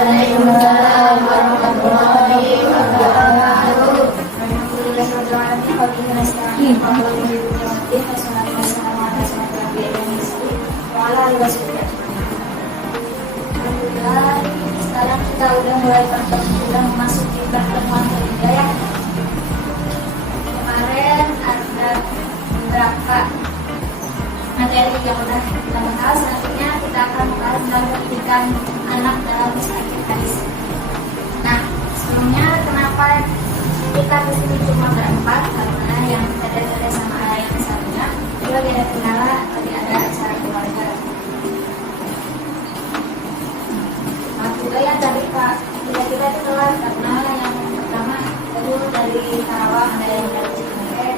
Waalaikumsalam warahmatullahi wabarakatuh. Sekarang kita udah mulai memasuki pertemuan ketiga ya. Kemarin ada beberapa materi yang udah kita bahas. Selanjutnya kita akan membahas tentang pendidikan anak dalam sakit hadis. Nah, sebelumnya kenapa kita kesini cuma berempat? Karena yang ada sama ayah yang satunya itu lagi ada kendala, lagi ada acara keluarga. Maaf juga ya tadi Pak, kita itu telat karena yang pertama itu dari Karawang, ada yang dari Cikampek,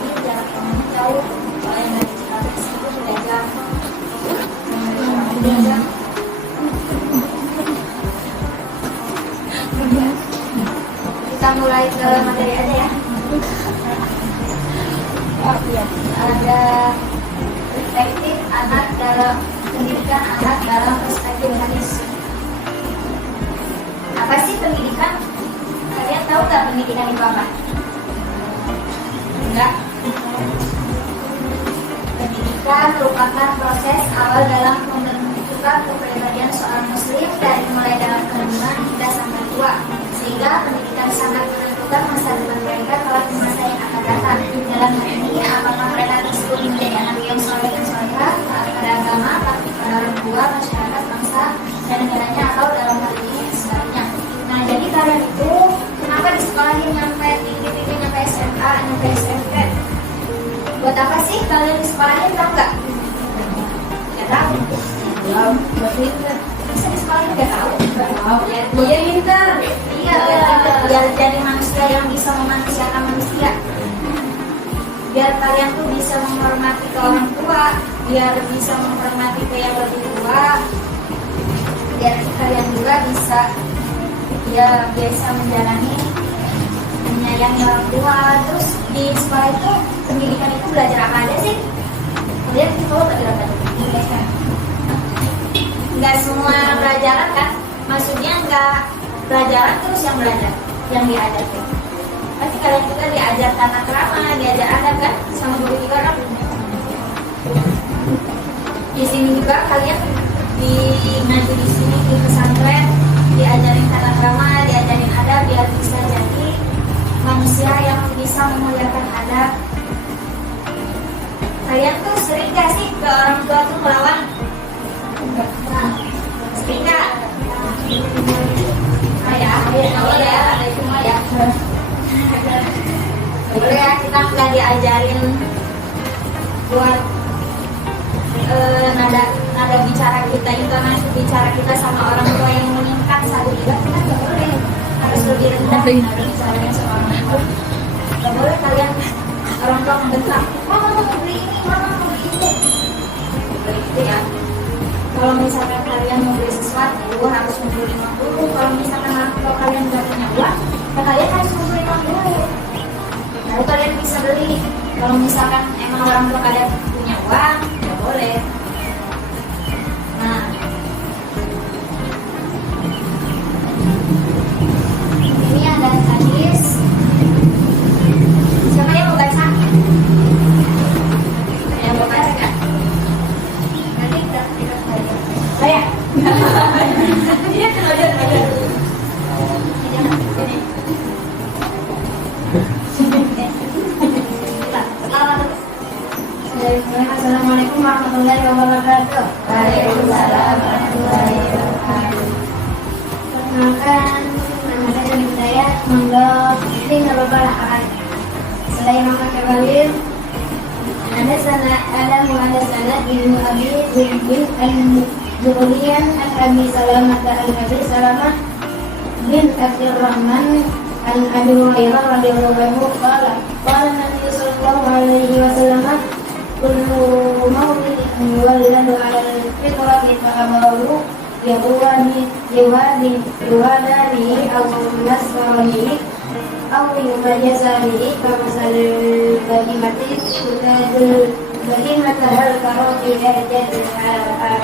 ini jarak yang jauh. Kalau yang dari Cikampek itu sudah jam, kita mulai ke materi aja ya. Ada perspektif anak dalam pendidikan anak dalam perspektif hadis. Apa sih pendidikan? Kalian tahu nggak pendidikan itu apa? Enggak. Pendidikan merupakan proses awal dalam membentukan kepribadian seorang muslim dari mulai dalam kandungan hingga sampai tua, sehingga pendidikan sangat menentukan masa depan mereka kelak di masa yang akan datang. Dalam hal ini, apakah mereka tersebut menjadi anak yang soleh dan solehah, taat pada agama, takut pada orang tua, masyarakat, bangsa, dan negaranya, atau dalam hal ini sebaliknya. Nah, jadi kalian itu kenapa di sekolahin nyampe tinggi-tinggi, nyampe SMA, nyampe SMP? Buat apa sih kalian di sekolahin, tahu nggak? Nggak tahu. Buat pinter. Bisa di sekolahin nggak tahu? Nggak tahu. Biar pinter. Iya, biar jadi manusia yang bisa memanusiakan manusia. Biar kalian tuh bisa menghormati ke orang tua, biar bisa menghormati ke yang lebih tua, biar kalian juga bisa ya biasa menjalani menyayangi orang tua. Terus di sekolah itu pendidikan itu belajar apa aja sih? Kalian tahu belajar apa? Nggak semua pelajaran kan? Maksudnya nggak pelajaran terus yang belajar, yang diajar tuh. Pasti kalian juga diajar tata krama, diajar adab kan? Sama guru juga kan? Di sini juga kalian di ngaji di sini di pesantren diajarin tata krama, diajarin adab biar bisa jadi manusia yang bisa memuliakan adab. Kalian tuh sering gak sih ke orang tua tuh melawan? Sering gak? Ada cuma ya. Boleh ya, kita nggak diajarin buat nada bicara kita, intonasi bicara kita sama orang tua yang meningkat saat juga kita nggak boleh, harus lebih rendah nada bicaranya sama orang tua. Nggak boleh kalian orang tua membentak, mama mau beli ini, mama mau beli itu. Begitu ya. Kalau misalkan kalian mau beli sesuatu harus ngumpulin uang dulu. Kalau misalkan orang tua kalian nggak punya uang, ya kalian harus ngumpulin uang dulu. Lalu kalian bisa beli. Kalau misalkan emang orang tua kalian punya uang, ya boleh. Nah, ini ada hadis. Siapa yang mau baca? Yang mau baca kan? Nanti kita baca. Saya. Iya, belajar. Assalamualaikum warahmatullahi wabarakatuh. Waalaikumsalam warahmatullahi wabarakatuh. Perkenalkan, nama saya Dani Hidayat. Monggo, ini nggak apa-apa lah. Saya nama Kebalil. Ada mu'adas sana Ibnu Abi bin al-Zuhriyan al-Abi Salamah al-Abi Salamah bin Abdurrahman al-Abi Hurairah radhiyallahu anhu qala Nabi sallallahu alaihi wasallam kullu mawlidin yuladu 'ala al-fitrati fa'abawahu yuhadani aw nasrani aw yumajjasani kama salil bahimati tutadul bahimata hal karoti yajadul halaha.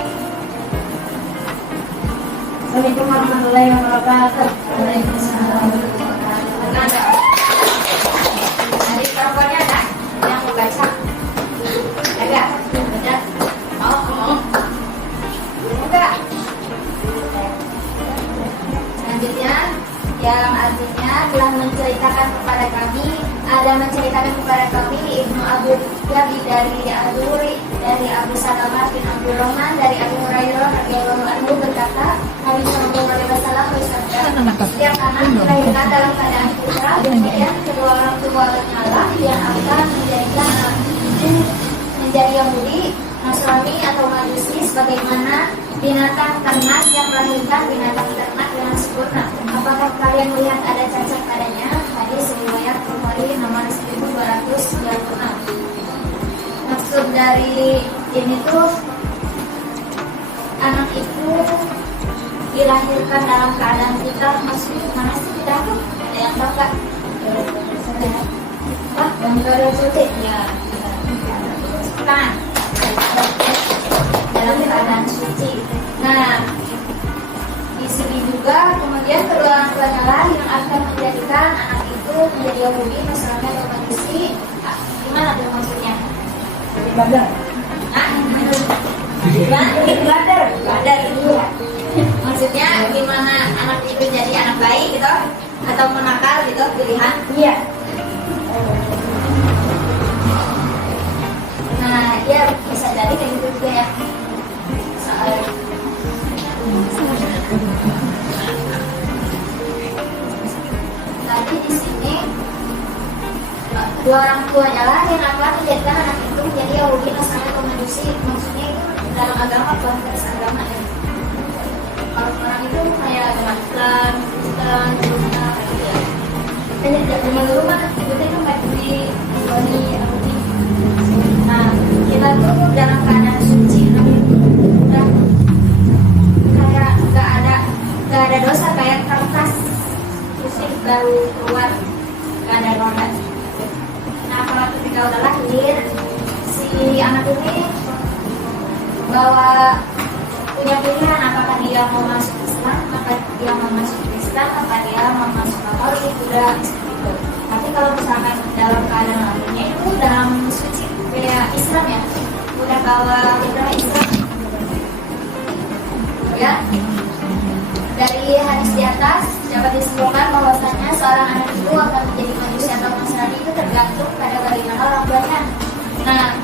Assalamualaikum warahmatullahi wabarakatuh. Waalaikumsalam warahmatullahi wabarakatuh. Jadi perempuannya ada yang mau baca? Ada? Ada? Mau? Enggak? Selanjutnya, yang artinya telah menceritakan kepada kami Ibnu Abu Dhabi dari Al-Duri dari Abu Salamah bin Abdul Rahman dari Abu Hurairah radhiyallahu anhu berkata, Nabi Shallallahu alaihi wasallam bersabda, setiap anak dilahirkan dalam keadaan fitrah, kemudian kedua orang tuanya lah yang akan menjadikan anak itu menjadi Yahudi, Nasrani atau Majusi sebagaimana binatang ternak yang melahirkan binatang ternak dengan sempurna. Apakah kalian melihat ada cacat padanya? Hadis riwayat Bukhari nomor 1296. Maksud dari ini tuh, anak itu dilahirkan dalam keadaan fitrah. Maksudnya mana sih fitrah tuh? Ada yang tahu nggak? Wah, yang ada cuti ya. Kan dalam keadaan suci. Nah, di sini juga kemudian kedua orang tuanya lah yang akan menjadikan anak itu menjadi Yahudi, Nasrani atau Majusi. Gimana tuh maksudnya? Ibadah. Ibadah itu ya. Maksudnya gimana anak itu jadi anak baik gitu atau menakal gitu pilihan? Iya. Nah, ya bisa jadi kayak gitu juga ya. Soal tadi di sini dua orang tuanya lah yang akan menjadikan anak itu menjadi Yahudi, Nasrani atau Majusi. Maksudnya itu dalam agama konteks agama ya. Kalau orang itu kayak agama Islam, Kristen, Buddha, gitu ya. Dan tidak punya rumah, itu kan kayak di Yahudi. Nah, kita tuh dalam keadaan suci, udah kayak nggak ada dosa, kayak kertas terus baru keluar, nggak ada noda. Nah, kalau ketika udah lahir, si anak ini punya pilihan apakah dia mau masuk Islam, apakah dia mau masuk Kristen, apakah dia mau masuk Katolik, udah gitu. Tapi kalau misalkan dalam keadaan lahirnya itu dalam suci kayak Islam ya, udah bawa fitrah Islam ya. Dari hadis di atas dapat disimpulkan bahwasanya seorang anak itu akan menjadi Majusi atau Nasrani itu tergantung pada bagaimana orang tuanya. Nah,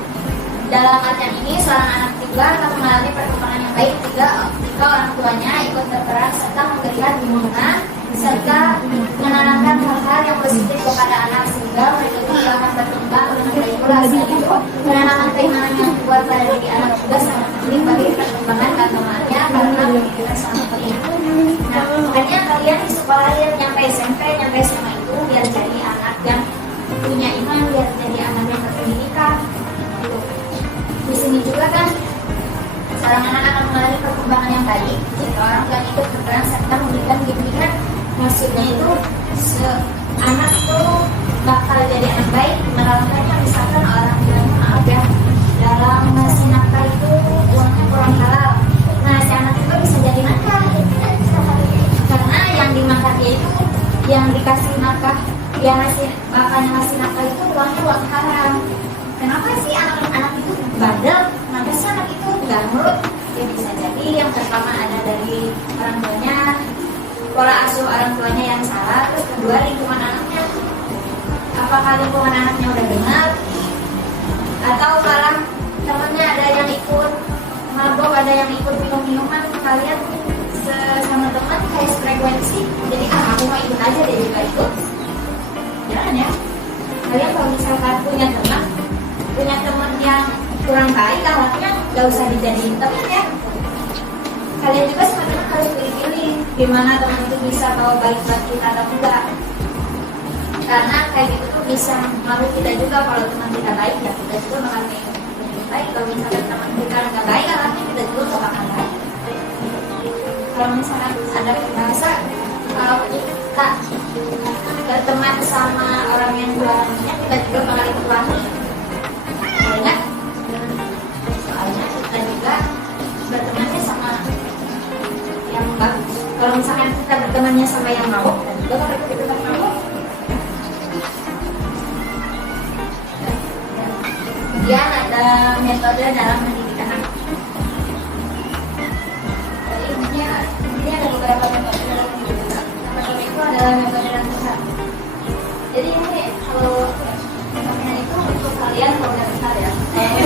dalam artian ini seorang anak juga akan mengalami perkembangan yang baik jika orang tuanya ikut berperan serta memberikan bimbingan serta menanamkan hal-hal yang positif kepada anak sehingga mereka itu akan berkembang dengan baik pula. Itu menanamkan keimanan yang kuat pada diri anak juga sangat penting bagi perkembangan agamanya karena pendidikan sangat penting. Nah, makanya kalian di sekolah nyampe SMP, nyampe SMA itu biar jadi anak yang punya iman, biar jadi anak yang berpendidikan. Di sini juga kan seorang anak akan mengalami perkembangan yang baik jika orang tuanya ikut berperan serta memberikan bimbingan. Maksudnya itu anak itu bakal jadi anak baik menerangkannya, misalkan orang tuanya maaf ya dalam ngasih nafkah itu uangnya kurang halal. Nah, si anak itu bisa jadi nakal karena yang dimakan dia itu yang dikasih nafkah, yang bapaknya ngasih nafkah itu uangnya uang haram. Kenapa sih anak-anak itu bandel? Kenapa sih anak itu nggak nurut? Ya bisa jadi yang pertama ada dari orang tuanya, pola asuh orang tuanya yang salah. Terus kedua, lingkungan anaknya. Apakah lingkungan anaknya udah benar? Atau malah temannya ada yang ikut mabok, ada yang ikut minum-minuman, kalian sama teman kayak frekuensi. Jadi aku mau ikut aja deh juga ikut. Jangan ya. Kalian kalau misalkan punya teman yang kurang baik akhlaknya, gak usah dijadiin teman ya. Kalian juga sama teman harus pilih-pilih gimana teman itu bisa bawa baik buat kita atau enggak. Karena kayak gitu tuh bisa mengaruhi kita juga. Kalau teman kita baik ya kita juga bakal baik. Kalau misalkan teman kita nggak baik akhlaknya, kita juga gak bakal baik. Kalau misalkan ada bahasa, kalau kita berteman sama orang yang jualannya, kita juga bakal ikut wangi. Ingat, soalnya kita juga bertemannya sama yang bagus. Kemudian ada metode dalam pendidikan anak. Jadi ini ada beberapa metode dalam pendidikan anak. Yang pertama itu adalah metode nasihat. Jadi ini kalau nasihat itu untuk kalian kalau udah besar ya,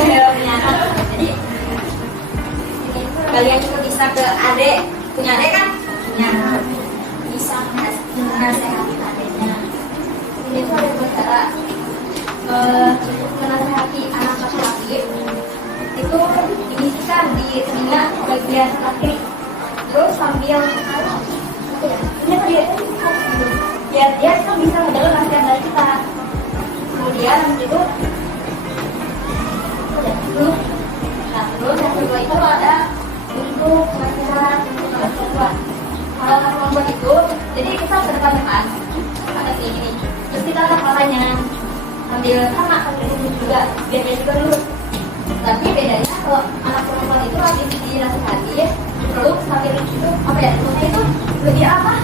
punya anak. Jadi ini itu kalian juga bisa ke adik, punya adik kan? Punya bisa menasehati adiknya. Ini tuh ada dua cara. Menasehati anak laki-laki itu diisikan di telinga bagian kaki, terus sambil biar dia tuh bisa mendengar nasihat dari kita. Kemudian itu nah terus yang kedua itu ada untuk nasihat untuk anak perempuan. Kalau anak perempuan itu jadi kita ke depan-depan ada kayak gini, terus kita kepalanya ambil sama ini juga biar dia juga dulu. Tapi bedanya kalau anak perempuan itu habis dinasihati perlu sambil itu apa ya, itu lebih apa,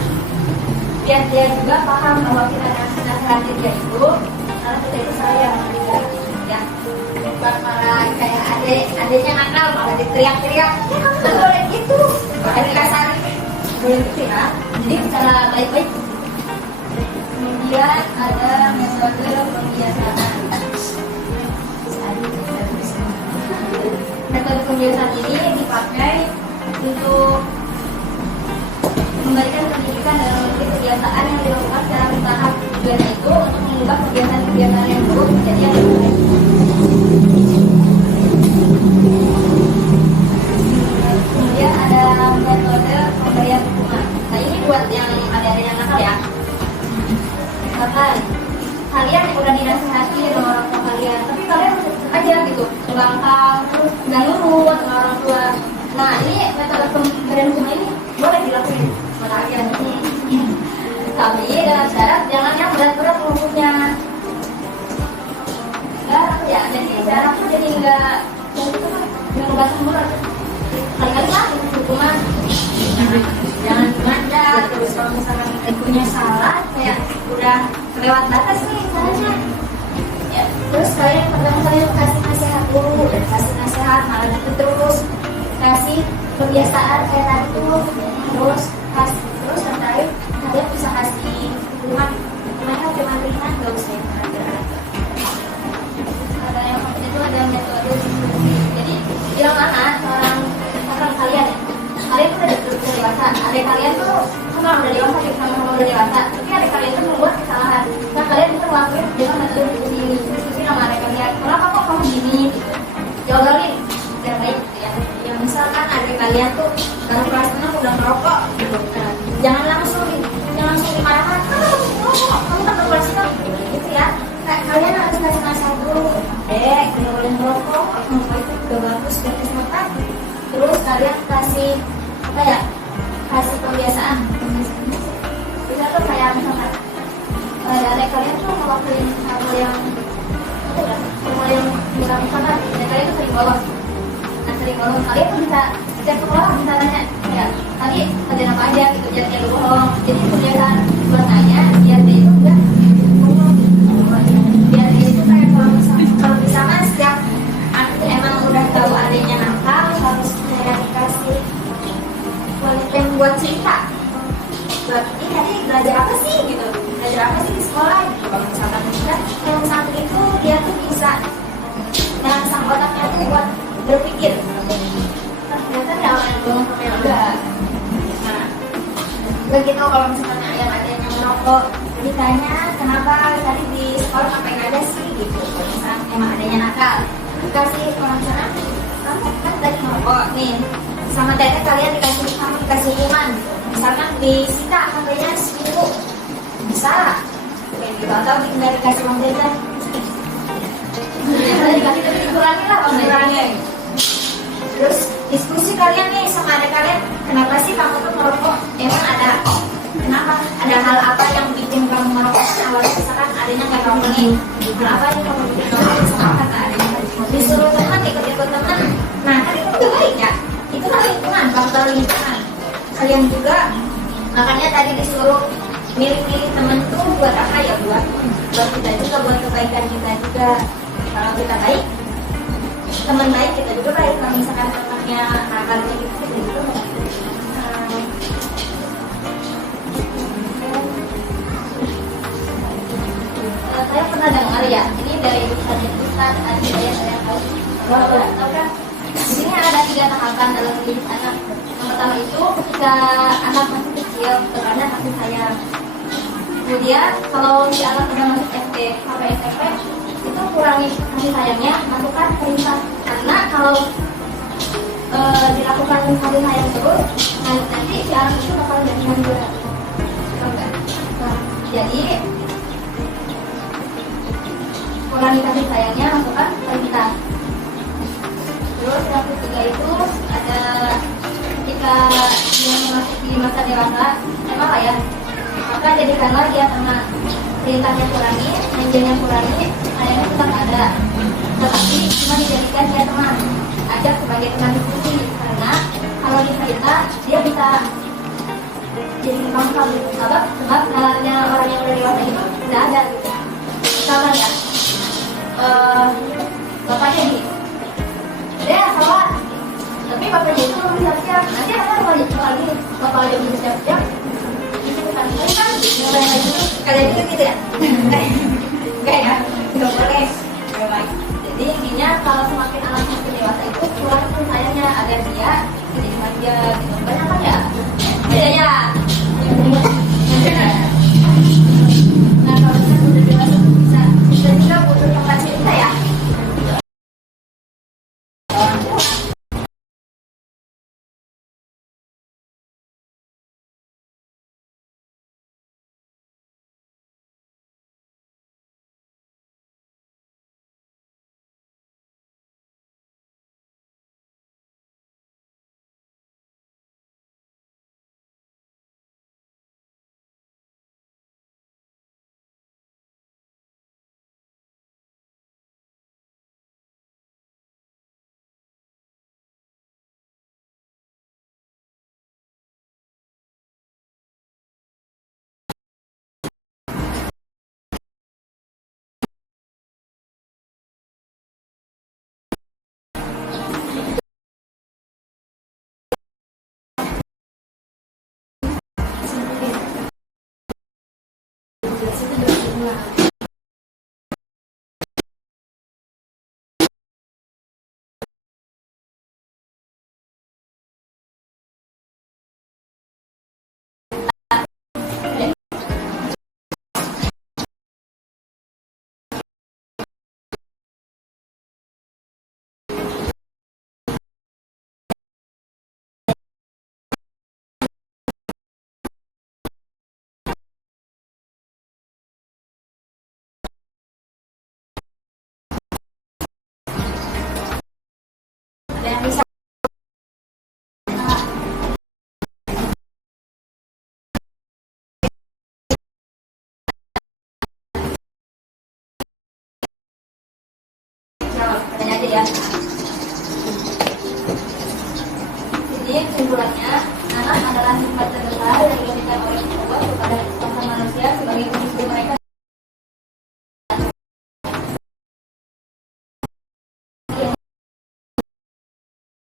biar dia juga paham bahwa kita nasihati dia itu karena kita itu sayang gitu ya. Bukan malah kayak adiknya nakal malah diteriak-teriak, ya kamu nggak boleh gitu, boleh kasar, boleh gitu ya. Jadi secara baik-baik. Kemudian ada metode pembiasaan. Metode pembiasaan ini dipakai untuk memberikan pendidikan dalam bentuk kebiasaan yang dilakukan secara bertahap. Tujuannya itu untuk mengubah kebiasaan-kebiasaan yang buruk menjadi yang lebih baik. Kemudian ada metode pemberian hukuman. Nah ini buat yang ada nakal ya. Kalian yang udah dinasihati sama orang tua kalian, tapi kalian aja gitu ngelangkang terus nggak nurut sama orang tua. Nah ini metode pemberian hukuman ini boleh dilakuin sama kalian ini, tapi dengan syarat jangan yang berat-berat hukumnya. Ya jadi syarat tuh jadi nggak ngebahas berat. Kali-kali lah hukuman jangan dimanja. Terus kalau misalkan punya salah kayak udah lewat batas nih salahnya ya, terus kalian pertama kalian kasih nasihat dulu, kasih nasihat malah gitu, terus kasih kebiasaan kayak tadi tuh, terus yang terakhir kalian bisa kasih hukuman cuma ringan, gak usah yang berat. Ada yang itu ada metode diskusi. Jadi yang mana orang kalian tuh udah dewasa, adik kalian tuh sama udah dewasa, sama udah dewasa, tapi adik kalian tuh membuat kesalahan. Nah kalian bisa ngelakuin dengan metode diskusi sama adik kalian. Kenapa kok kamu gini? Jawabin dengan baik gitu ya. Yang misalkan adik kalian tuh dalam kelas 6 udah merokok gitu. Nah, jangan langsung dimarah-marah. Kamu kan kelas 6 gitu ya. Kalian harus kasih nasihat dulu. Dek, jangan boleh merokok. Merokok itu juga bagus buat kesehatan. Terus kalian kasih apa ya? Kasih kebiasaan. Bisa tuh kayak misalkan adik kalian tuh ngelakuin hal yang misalkan adik kalian tuh sering bolos. Nah sering bolos kalian tuh bisa setiap sekolah bisa tanya ya tadi kerjaan apa aja gitu biar dia bohong. Jadi kebiasaan buat tanya biar dia itu enggak bohong. Biar dia itu kayak kalau misalkan setiap aku emang udah tahu adiknya nakal harus kayak dikasih yang buat cerita. Buat ini tadi belajar apa sih gitu, belajar apa sih di sekolah gitu. Kalau misalkan kita yang satu itu dia tuh bisa merangsang otaknya tuh buat berpikir. Ternyata jangan bohong sama yang enggak. Nah begitu kalau misalkan ada yang merokok ditanya kenapa tadi di sekolah ngapain aja sih gitu. Kalau misalkan emang adanya nakal dikasih orang sana, kamu kan tadi merokok nih sama teteh kalian dikasih hukuman. Misalkan disita harganya 1.000 bisa kayak gitu, atau tinggal dikasih uang jajan dikasih tapi dikurangi lah uang jajannya. Terus diskusi kalian nih sama adik kalian, kenapa sih kamu tuh merokok, emang kenapa ada hal apa yang bikin kamu merokok awalnya. Misalkan adanya nggak merokok nih, kenapa nih kamu bikin merokok, sama kata adanya disuruh teman ikut teman. Nah kan itu juga baik ya, itu kan lingkungan, faktor lingkungan. Kalian juga makanya tadi disuruh milih-milih teman tuh buat apa ya, buat kita juga, buat kebaikan kita juga. Kalau kita baik teman baik kita juga baik. Kalau misalkan temannya nakal gitu gitu. Saya pernah dengar ya, ini dari Ustaz Adi saya tahu. Tahu kan? Di sini ada 3 tahapan dalam mendidik anak. Yang pertama itu ketika anak masih kecil, karena kasih sayang. Kemudian kalau si anak sudah masuk SD sampai SMP, itu kurangi kasih sayangnya, lakukan perintah. Karena kalau dilakukan kasih sayang terus, nanti si anak itu bakal jadi nganggur. Jadi kurangi kasih sayangnya, lakukan perintah. Terus yang ketiga itu ada ketika dia memasuki masa dewasa, emang lah ya, maka jadikanlah dia teman. Perintahnya kurangi, janjinya kurangi, sayangnya tetap ada, tetapi cuma dijadikan dia teman, ajak sebagai teman diskusi. Karena kalau dicerita dia bisa jadi paham gitu. Sebab dalamnya orang yang udah dewasa itu tidak ada gitu. Misalkan ya, bapaknya nih, dia salah, tapi bapaknya itu belum siap-siap. Nanti akan balik lagi, bapaknya belum siap-siap. Itu bukan kan? Mulai lagi kalian juga gitu ya? Enggak ya, nggak boleh. Baik. Jadi intinya kalau semakin anak semakin dewasa itu kurangin sayangnya agar dia jadi manja gitu. Banyak kan ya? Bedanya. Nah kalau kita udah dewasa bisa juga butuh tempat cerita ya. Dan bisa jawab pertanyaan aja ya. Jadi kesimpulannya, anak adalah sifat terbesar yang diberikan oleh Allah kepada bangsa manusia sebagai pemimpin mereka.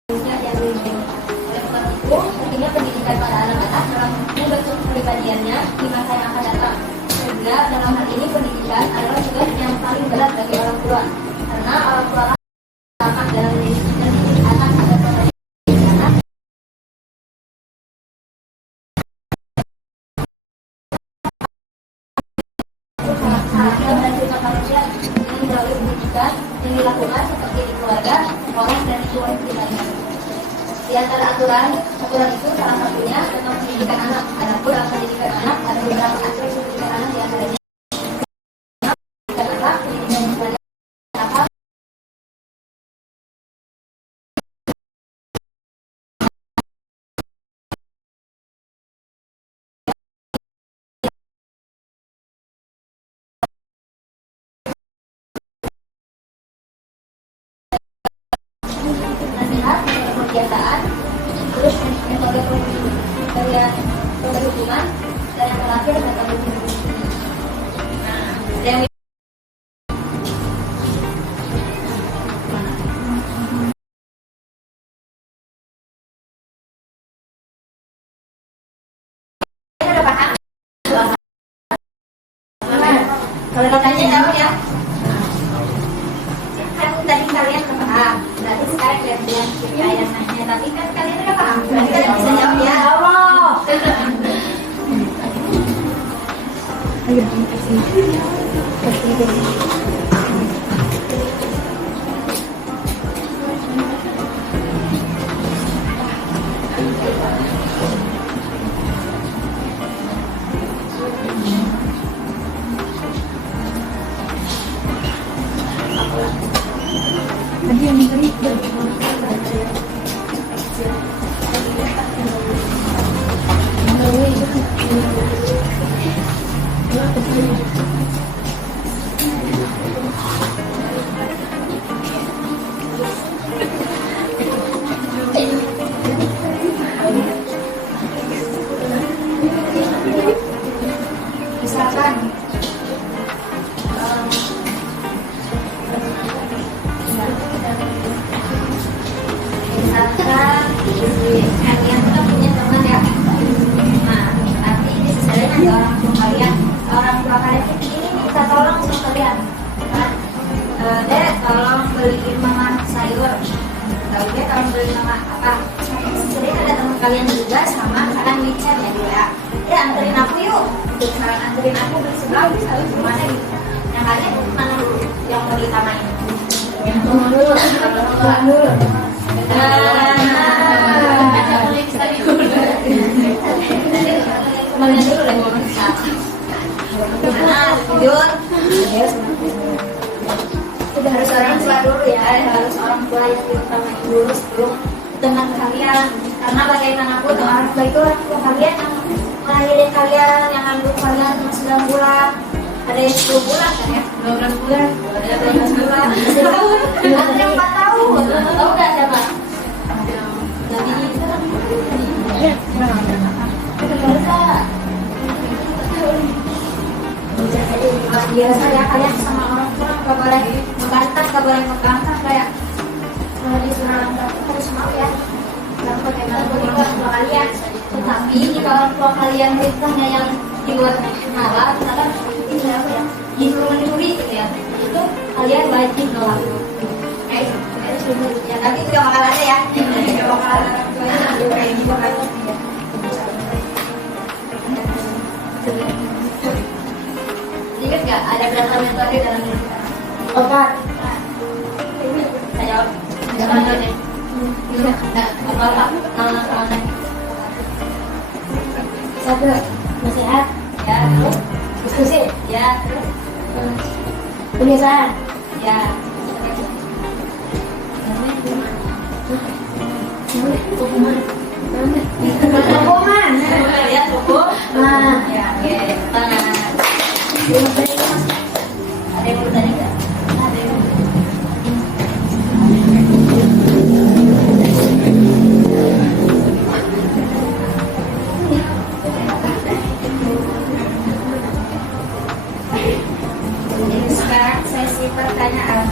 Oleh sebab itu, pentingnya pendidikan pada anak-anak dalam membentuk kepribadiannya di masa yang akan datang. Sehingga dalam hal ini pendidikan adalah tugas yang paling berat bagi orang tua, karena orang tua akan dalam mendidik anak agar menjadi anak. Syaratnya menghasilkan manusia dengan melalui pendidikan yang dilakukan seperti di keluarga, sekolah, dan lingkungan pribadi. Di antara aturan itu salah satunya tentang pendidikan anak. Adapun dalam pendidikan anak ada beberapa aspek pendidikan anak di antaranya pendidikan anak, pendidikan ibadah, akal, nasihat, kebiasaan, terus metode hukuman, dan yang terakhir metode hukum. Nah, ada yang kalian yang nanya, tapi kan kalian udah paham, berarti kalian bisa jawab ya. Allah. Ayo, kasih. Tadi yang tadi Misalkan kalian tuh kan punya teman ya. Nah, nanti ini sesuai dengan orang tua kalian. Orang tua kalian ini minta tolong sama kalian. Nah, Dek, tolong beliin mama sayur. Tahu dia tolong beliin mama apa? Sering ada teman kalian juga sama kalian WeChat ya dulu ya. Ya anterin aku yuk. Misalkan anterin aku beli sebelah bisa gimana gitu. Yang kalian mana dulu yang mau ditamain? Yang dulu. Kemarin dulu deh ngomong tidur. Udah harus orang tua dulu ya, harus orang tua yang diutamain dulu sebelum dengan kalian. Karena bagaimanapun orang tua itu orang tua kalian yang melahirin kalian, yang ngandung kalian cuma 9 bulan. Ada yang 10 bulan kan ya, 12 bulan, ada yang 12 bulan, ada yang 4 tahun. Tahu nggak siapa? Biasa ya kalian sama orang tua nggak boleh membantah kayak disuruh orang tua harus mau ya. Karena bagaimana orang tua kalian, tetapi jika orang tua kalian perintahnya yang di luar halal, misalkan ini apa ya, disuruh mencuri gitu ya, itu kalian wajib nolak. Ya, tapi itu yang bakalannya ya. Yang bakalan orang tuanya nanti kayak gitu kan. Ingat nggak ada berapa metode dalam hidup kita? 4. Ini saya jawab. Jangan deh. Apa? Nama. 1. Nasihat. Ya. Diskusi. Ya. Kebiasaan. Ya. Hukuman. Ya, hukum. Nah, ya, ada yang mau tanya nggak? Ada yang Jadi sekarang sesi pertanyaan.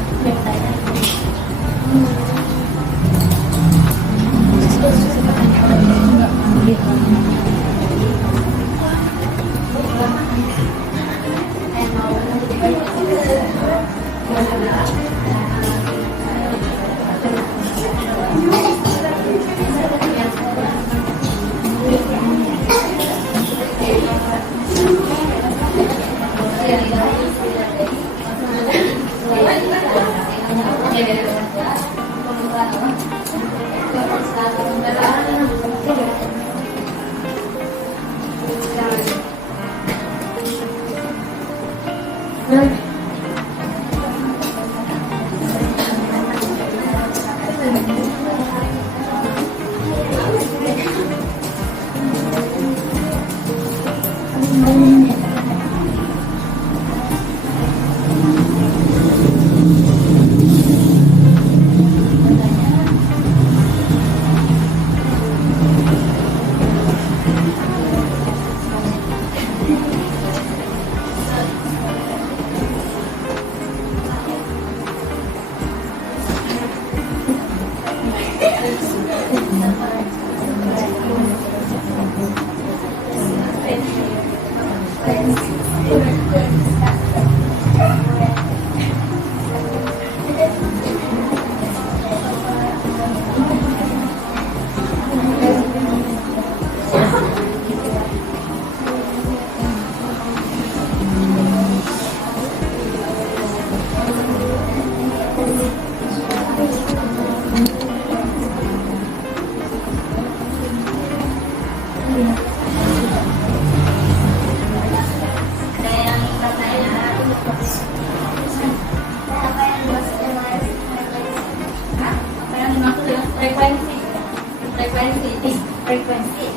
frekuensi.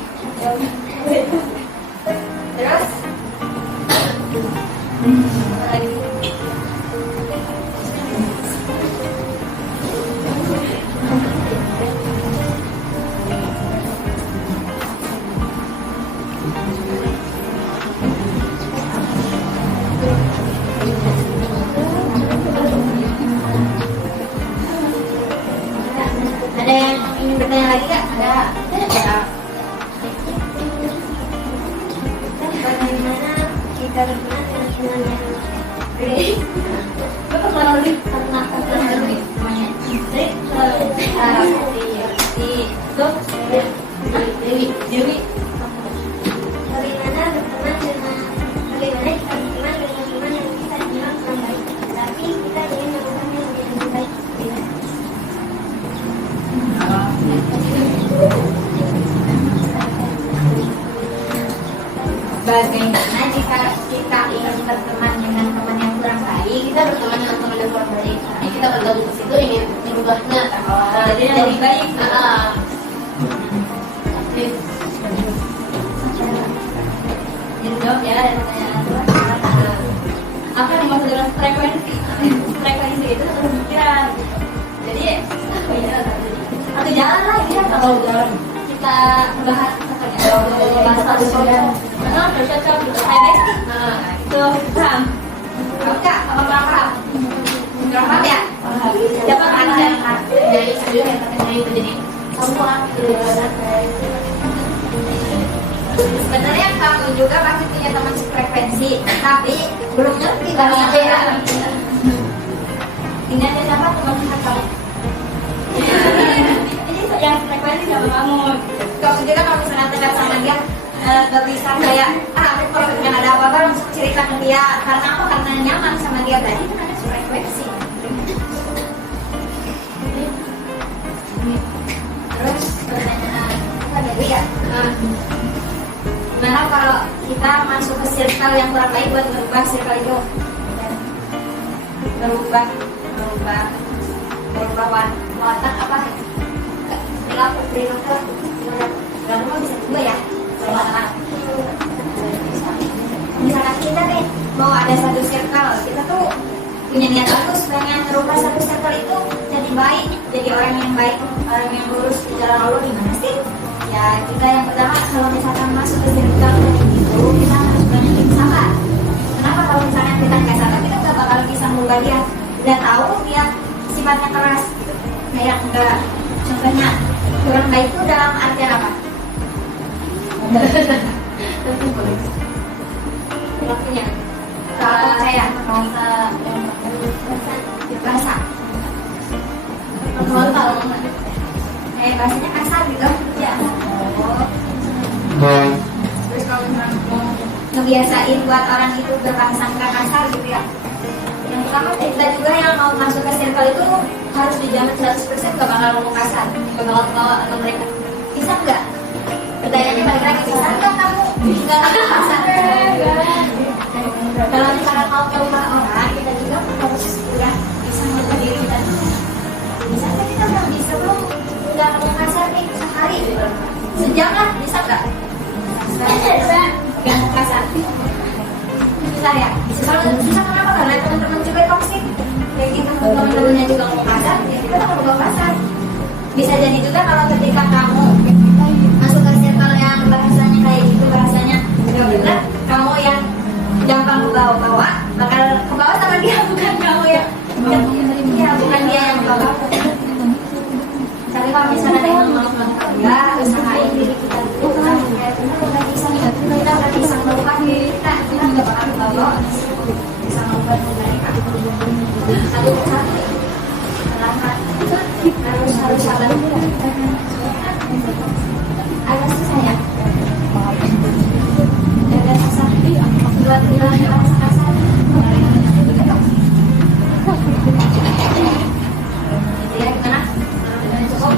Terus lagi. Ada yang ingin bertanya lagi nggak? Ada. Bagaimana kita berteman dengan teman yang berbeda? Karena Dewi. Bagaimana berteman dengan bagaimana kita berteman dengan teman yang kita bilang kurang baik, tapi kita ingin melakukannya lebih baik. Bagaimana jika kita ingin berteman dengan teman yang kurang baik, kita berteman dengan teman yang kurang baik. Nah, kita bergabung ke situ ingin merubahnya, jadi lebih baik. Jadi jawab ya ada pertanyaan. Apa yang dimaksud dengan frekuensi? Frekuensi itu satu pikiran. Jadi atau jalan lah ya kalau jalan kita bahas satu soal. Karena udah cocok nah itu paham enggak paham paham ya dapat ada dari sebelum yang terkait itu jadi semua sebenarnya kamu juga pasti punya teman frekuensi tapi belum ngerti kalau ya ini ada siapa teman kamu ini yang frekuensi sama kamu juga kalau misalnya tidak sama dia gak bisa kayak aku kalau dengan ada apa-apa langsung cerita ke dia karena apa? Karena nyaman sama dia tadi kan ada frekuensi. Terus pertanyaan apa tadi ya? Gimana kalau kita masuk ke circle yang kurang baik buat merubah circle itu? Merubah watak apa? Perilaku bisa juga ya. Misalkan kita nih mau ada satu circle, kita tuh punya niat bagus pengen merubah satu circle itu jadi baik, jadi orang yang baik, orang yang lurus di jalan Allah. Gimana sih? Ya kita yang pertama kalau misalkan masuk ke circle itu kita harus banyak sabar. Kenapa? Kalau misalnya kita nggak sabar kita nggak bakal bisa merubah dia. Udah tahu dia sifatnya keras, kayak enggak. Contohnya kurang baik itu dalam artian apa? Waktunya kalau saya bahasa kalau kayak bahasanya kasar gitu ya. Terus kalau misalnya mau ngebiasain buat orang itu berbahasa nggak kasar gitu ya. Yang pertama kita juga yang mau masuk ke circle itu harus dijamin 100% gak bakal ngomong kasar, gak bakal bawa ke mereka. Bisa nggak? Pertanyaannya balik lagi, bisa nggak kamu nggak kasar? Kalau misalnya mau merubah orang, kita juga harus udah bisa merubah diri kita. Bisa nggak kita belum bisa belum nggak ngomong kasar nih sehari, sejam lah bisa nggak? Nggak ngomong kasar. Bisa ya? Bisa kenapa? Karena teman-teman juga toksik. Kayak gitu teman-temannya juga ngomong kasar, ya kita tak ngomong kasar. Bisa jadi juga kalau ketika kamu masuk ke circle yang bahasanya kayak gitu, bahasanya nggak benar, kamu yang gampang bawa-bawa bakal ke bawah sama dia, bukan kamu yang ya bukan dia yang bawa. Tapi kalau misalnya ada yang ngomong ya usahain diri kita dulu, kita udah bisa merubah diri kita nggak bakal ke bawah, bisa merubah mereka satu persatu perlahan harus sabar. Agak susah ya, agak susah buat bilang rasa kasar ya. Gimana? Cukup?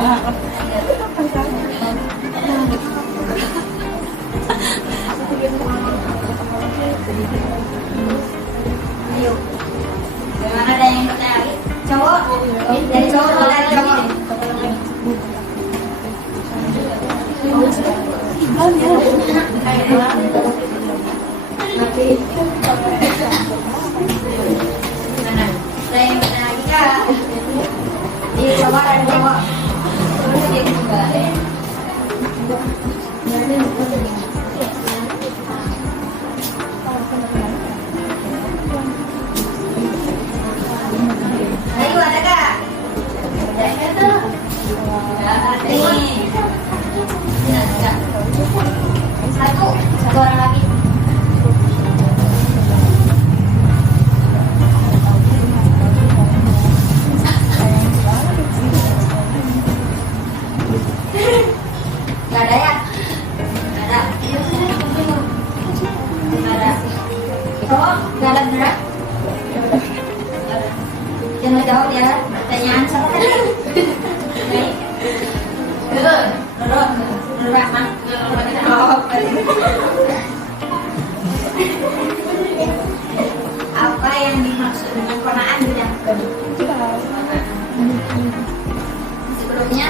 Ayo. Gimana ada yang bertanya lagi? Cowok? Dari cowok atau dari cowok? Gimana? Ada yang bertanya lagi kak? Iya, coba dari cowok. Terus dia juga. Ayo ada kak? Nih. Satu orang lagi. Gak ada ya? Gak ada. Gak ada. Oh, gak ada beneran? Jangan jawab ya. Pertanyaan siapa tadi? Apa yang dimaksud dengan konaan tidak? Sebelumnya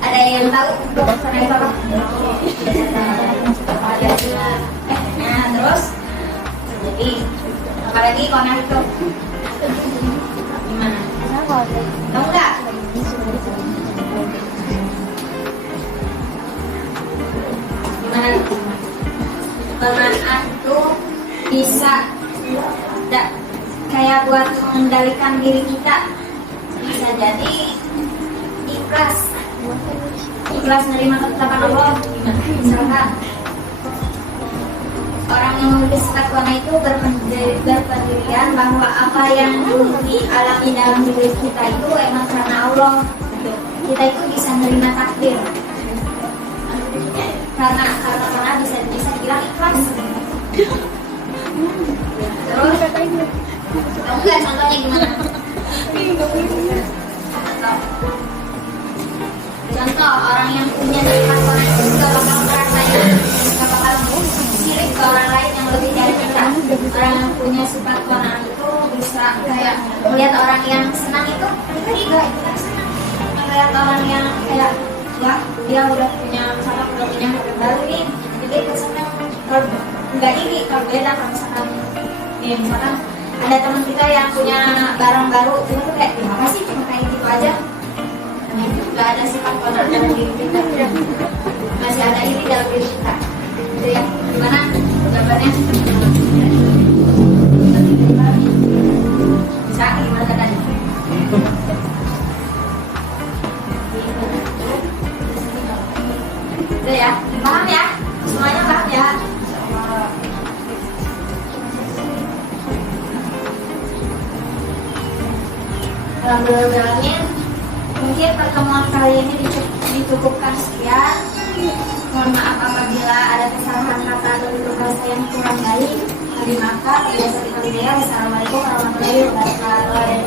ada yang tahu konaan itu apa? Nah, terus jadi apa lagi konaan itu? Gimana? Tahu nggak? Gimana? Konaan itu bisa kayak buat mengendalikan diri kita. Bisa jadi ikhlas menerima ketetapan Allah. Misalkan orang yang memiliki sifat wana itu berpendirian bahwa apa yang dialami dalam diri kita itu emang karena Allah. Kita itu bisa menerima takdir karena bisa bilang ikhlas. Terus kamu nggak contohnya gimana? Contoh orang yang punya sifat wana itu gak bakal ngerasain, gak bakal sirik ke orang lain yang lebih dari kita. Orang yang punya sifat wana itu bisa kayak melihat orang yang senang itu kita juga senang. Melihat orang yang kayak wah dia udah punya misalkan udah punya HP baru nih, jadi kita senang. Kalau nggak ini kalau beda kalau misalkan ada teman kita yang punya barang baru itu tuh kayak terima kasih cuma kayak gitu aja. Nah itu nggak ada sifat konaan dalam diri kita, masih ada ini dalam diri kita. Itu ya gimana gambarnya? Bisa gimana tadi? Itu ya, paham ya? Semuanya paham ya? Alhamdulillah, mungkin pertemuan kali ini dicukupkan sekian. Mohon maaf apabila ada kesalahan kata atau tutur bahasa yang kurang baik. Dimaafkan. Wassalamualaikum warahmatullahi wabarakatuh.